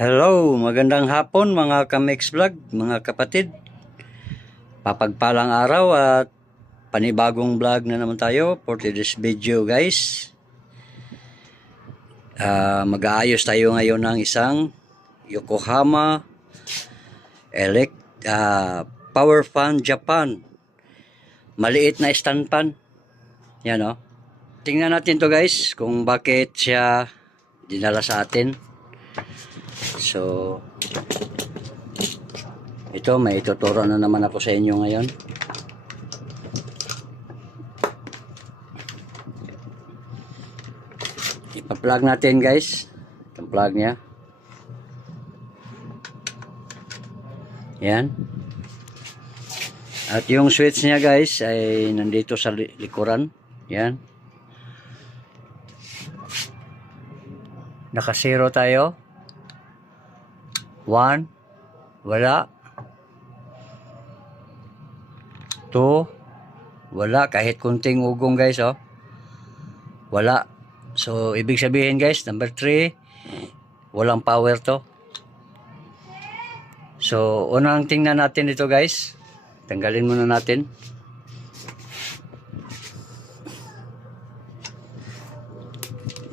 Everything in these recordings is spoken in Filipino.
Hello, magandang hapon mga ka-Mix Vlog, mga kapatid. Papagpalang araw at panibagong vlog na naman tayo for today's video, guys. Mag-aayos tayo ngayon ng isang Yokohama Power Fan Japan. Maliit na stand fan. Yan o. Tingnan natin to, guys, kung bakit siya dinala sa atin. So, ito, may ituturo na naman ako sa inyo ngayon. Ipa-plug natin, guys. Itong plug niya. Yan. At yung switch niya, guys, ay nandito sa likuran. Yan. Naka-zero tayo. 1, wala. 2, wala. Kahit kunting ugong, guys, oh. Wala. So, ibig sabihin, guys, number 3, walang power to. So, unang tingnan natin ito, guys. Tanggalin muna natin.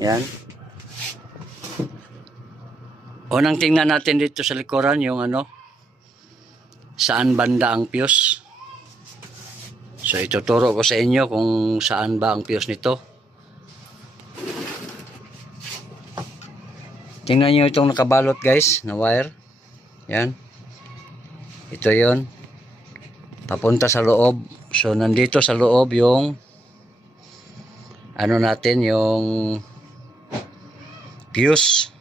Yan. Unang tingnan natin dito sa likuran yung saan banda ang fuse. So ituturo ko sa inyo kung saan ba ang fuse nito. Tingnan nyo itong nakabalot, guys, na wire. Yan. Ito yon. Papunta sa loob. So nandito sa loob yung natin, yung fuse.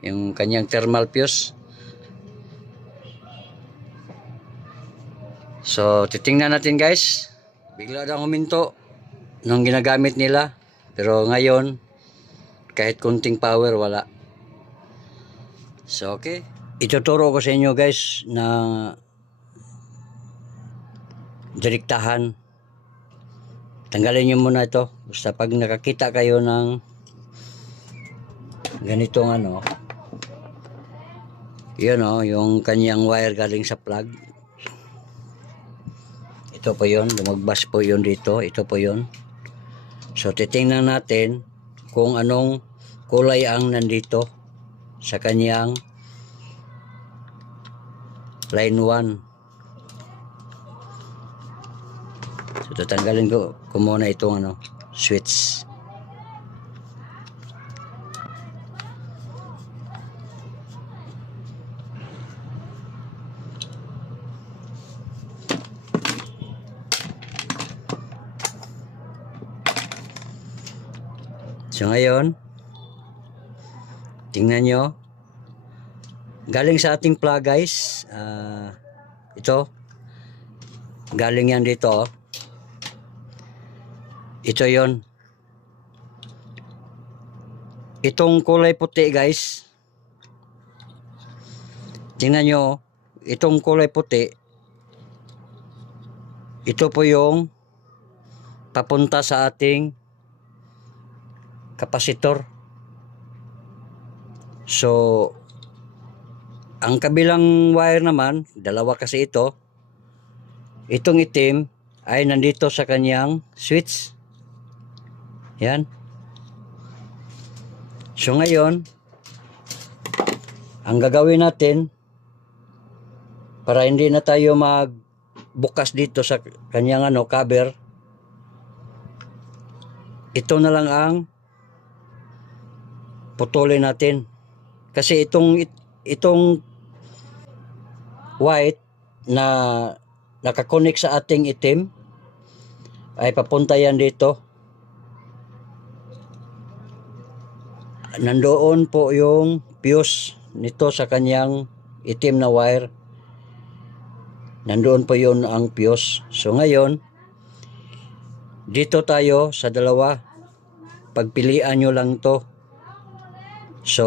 Yung kanyang thermal fuse. So, titingnan natin, guys. Bigla lang huminto nung ginagamit nila. Pero ngayon, kahit kunting power, wala. So, okay. Ituturo ko sa inyo, guys, na direktahan. Tanggalin nyo muna ito. Basta pag nakakita kayo ng ganitong yun yung kanyang wire galing sa plug. Ito po yun, lumagbas po yun dito. Ito po yun. So titingnan natin kung anong kulay ang nandito sa kanyang line 1. So tatanggalin ko muna itong switch. So ngayon, tingnan nyo, galing sa ating plug, guys. Ito, galing yan dito. Ito yon. Itong kulay puti, guys. Tingnan nyo, itong kulay puti. Ito po yung papunta sa ating kapasitor. So, ang kabilang wire naman, dalawa kasi ito. Itong itim ay nandito sa kanyang switch. Yan. So, ngayon, ang gagawin natin, para hindi na tayo magbukas dito sa kanyang cover, ito na lang ang putulin natin. Kasi itong white na nakakonek sa ating itim ay papunta yan dito. Nandoon po yung fuse nito sa kanyang itim na wire. Nandoon po yun ang fuse. So ngayon, dito tayo sa dalawa. Pagpilian nyo lang to. So,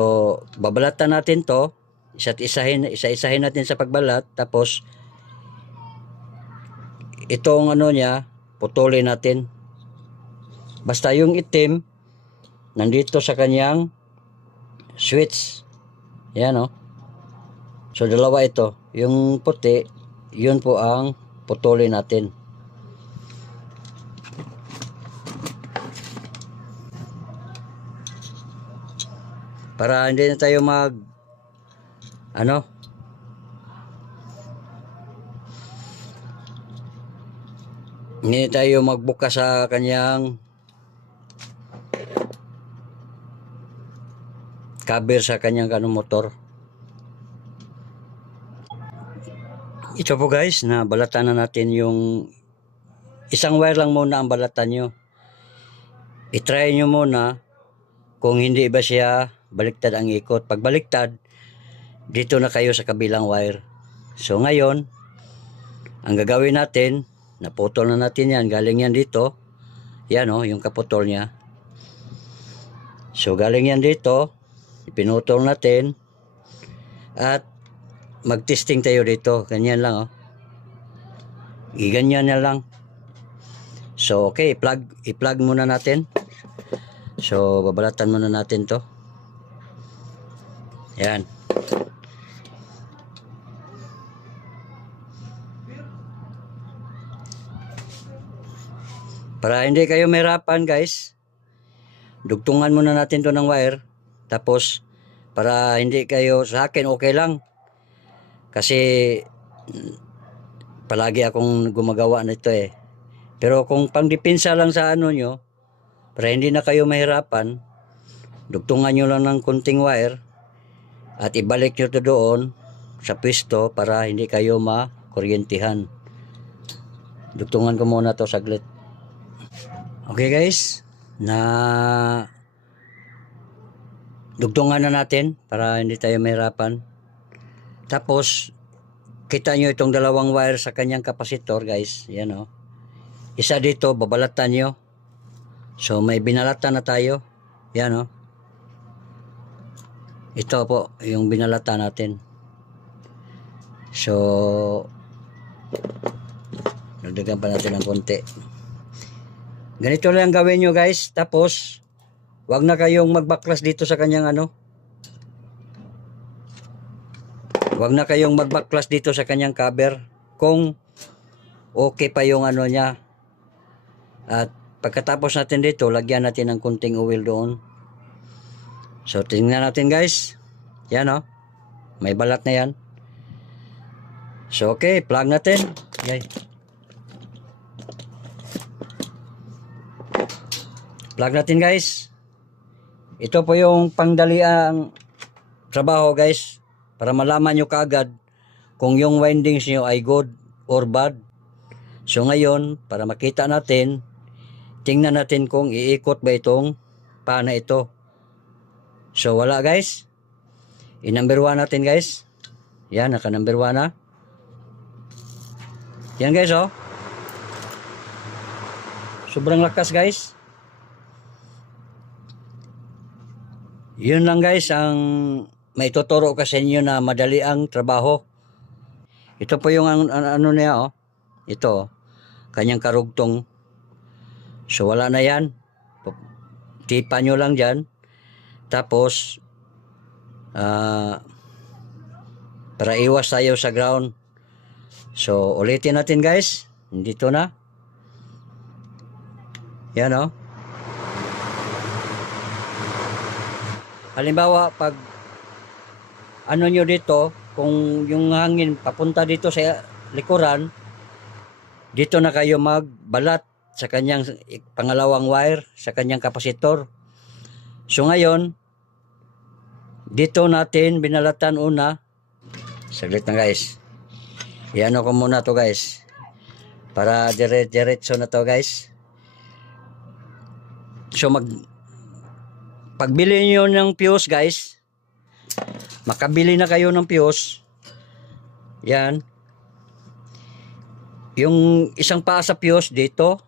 babalatan natin to. Isa-isahin natin sa pagbalat. Tapos, itong niya, putulin natin. Basta yung itim, nandito sa kanyang switch. Yan o. So dalawa ito. Yung puti, yun po ang putulin natin. Para hindi na tayo hindi tayo magbuka sa kanyang cover sa kanyang motor. Ito po guys, na balatan na natin yung isang wire lang muna ang balatan nyo. I-try nyo muna kung hindi ba siya baliktad ang ikot. Pag baliktad, dito na kayo sa kabilang wire. So ngayon, ang gagawin natin, naputol na natin yan. Galing yan dito. Yan o, yung kaputol niya. So galing yan dito. Pinutol natin. At mag-testing tayo dito. Ganyan lang o. Iganyan na lang. So okay, i-plug muna natin. So babalatan muna natin to. Yan. Para hindi kayo mahirapan guys, dugtungan muna natin to ng wire. Tapos para hindi kayo, sa akin okay lang. Kasi palagi akong gumagawa nito eh. Pero kung pangdepensa lang sa nyo, para hindi na kayo mahirapan, dugtungan nyo lang ng kunting wire at ibalik nyo to doon sa pwesto para hindi kayo makuryentihan. Dugtungan ko muna to saglit. Okay guys, na dugtungan na natin para hindi tayo mahirapan. Tapos kita nyo itong dalawang wire sa kanyang kapasitor guys. Yan o. Isa dito babalatan nyo. So may binalatan na tayo. Yan o. Ito po yung binalatan natin. So dagdagan pa natin ng konti. Ganito lang gawin nyo guys. Tapos wag na kayong magbaklas dito sa kanyang wag na kayong magbaklas dito sa kanyang cover kung okay pa yung niya. At pagkatapos natin dito, lagyan natin ng kunting oil doon. So tingnan natin guys. Yan o. May balat na yan. So okay, plug natin. Yay. Plug natin guys. Ito po yung pangdaliang trabaho guys. Para malaman nyo kaagad kung yung windings nyo ay good or bad. So ngayon, para makita natin, tingnan natin kung iikot ba itong pana ito. So wala guys. I-number 1 natin guys. Yan, naka number 1 na. Yan guys oh. Sobrang lakas guys. Yun lang guys ang may tuturo ka sa inyo na madali ang trabaho. Ito po yung niya oh. Ito oh. Kanyang karugtong. So wala na yan. Tipa nyo lang dyan. Tapos para iwas tayo sa ground. So ulitin natin guys. Dito na. Yan oh. Halimbawa pag nyo dito, kung yung hangin papunta dito sa likuran, dito na kayo magbalat sa kanyang pangalawang wire, sa kanyang kapasitor. So ngayon, dito natin binalatan una. Saglit na guys. Iano ko muna to guys. Para diretso na to guys. So pagbili niyo ng fuse guys, makabili na kayo ng fuse. Yan. Yung isang paa sa fuse dito.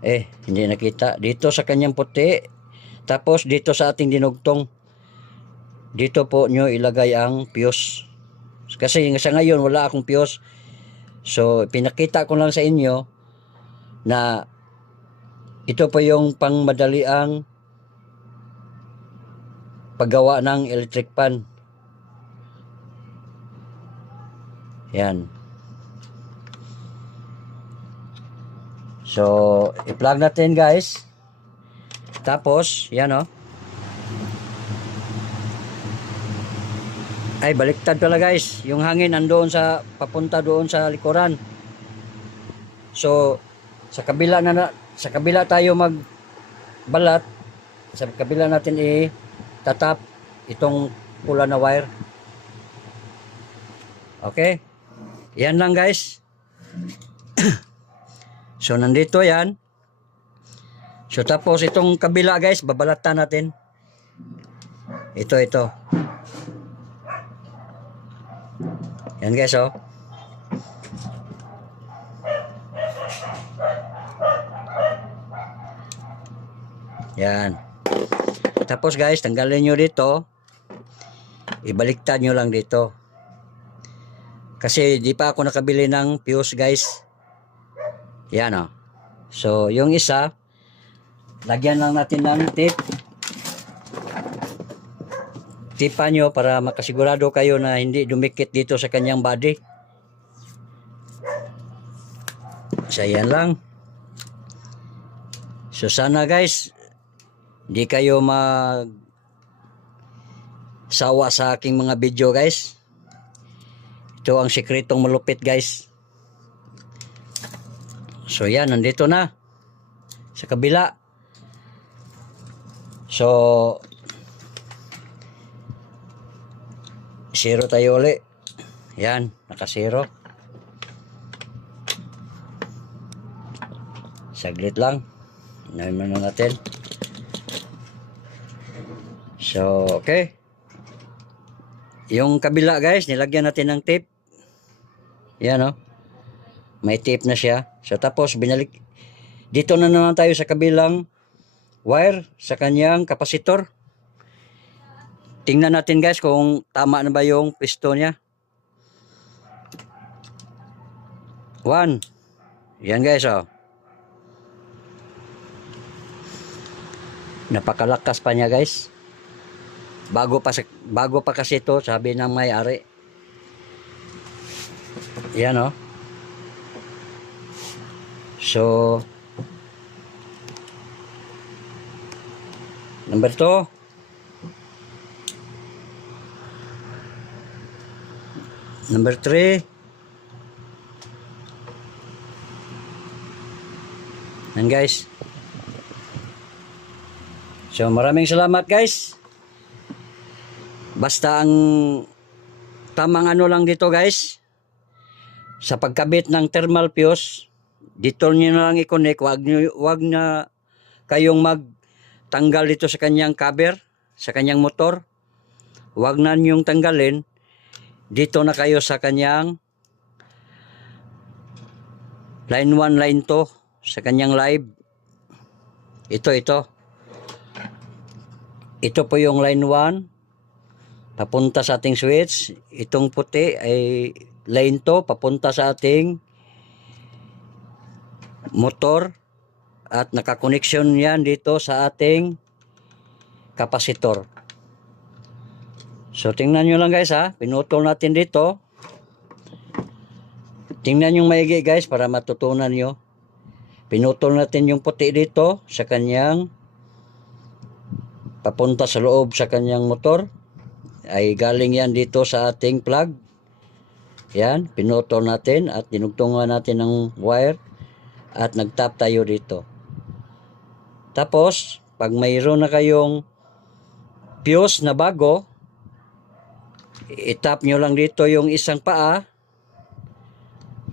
Hindi nakita. Dito sa kanyang puti. Tapos dito sa ating dinugtong. Dito po nyo ilagay ang fuse. Kasi sa ngayon wala akong fuse. So pinakita ko lang sa inyo na ito po yung pangmadaliang paggawa ng electric fan. Yan. So, i-plug natin guys. Tapos, yan o. Ay, baliktad pala guys. Yung hangin andoon sa, papunta doon sa likuran. So, sa kabila tayo magbalat. Sa kabila natin i-tatap itong pula na wire. Okay? Yan lang guys. So, nandito yan. So, tapos itong kabila guys, babalatan natin. Ito. Yan guys, oh. Yan. Tapos guys, tanggalin nyo dito. Ibaliktad nyo lang dito. Kasi di pa ako nakabili ng fuse guys. Yan, oh. So, yung isa, lagyan lang natin ng tape. Tipan nyo para makasigurado kayo na hindi dumikit dito sa kanyang body. So, yan lang. So, sana guys, hindi kayo sawa sa aking mga video guys. Ito ang sikretong malupit guys. So, yan, nandito na. Sa kabila. So, zero tayo ulit. Yan, naka-zero. Saglit lang. Naman na natin. So, okay. Yung kabila guys, nilagyan natin ng tape. Yan, oh. May tape na siya. So, tapos binalik. Dito na naman tayo sa kabilang wire sa kanyang kapasitor. Tingnan natin guys kung tama na ba yung piston niya. 1. Yan guys, oh. Napakalakas pa niya guys. Bago pa kasi ito, sabi ng may-ari. Yan, oh. So, number 2. Number 3. Yan guys. So, maraming salamat guys. Basta ang tamang ano lang dito guys, sa pagkabit ng thermal fuse, dito nyo na lang i-connect. Wag na kayong magtanggal dito sa kanyang cover, sa kanyang motor. Wag na nyong tanggalin. Dito na kayo sa kanyang line 1, line 2, sa kanyang live. Ito. Ito po yung line 1, papunta sa ating switch. Itong puti ay line 2, papunta sa ating motor. At nakakoneksyon yan dito sa ating kapasitor. So, tingnan nyo lang guys ha. Pinutol natin dito. Tingnan yung maigi guys para matutunan nyo. Pinutol natin yung puti dito sa kanyang papunta sa loob sa kanyang motor. Ay galing yan dito sa ating plug. Yan. Pinutol natin at dinugtungan natin ng wire. At nagtap tayo dito. Tapos, pag mayroon na kayong fuse na bago, itap nyo lang dito yung isang paa.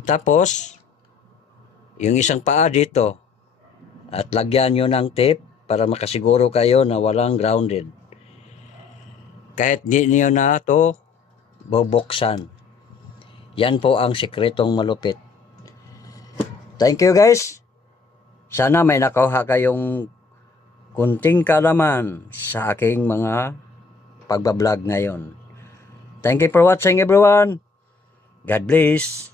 Tapos, yung isang paa dito. At lagyan nyo ng tape para makasiguro kayo na walang grounded. Kahit di nyo na ito bubuksan. Yan po ang sikretong malupit. Thank you guys. Sana may nakuha kayong kunting kaalaman sa aking mga pagbablog ngayon. Thank you for watching everyone. God bless.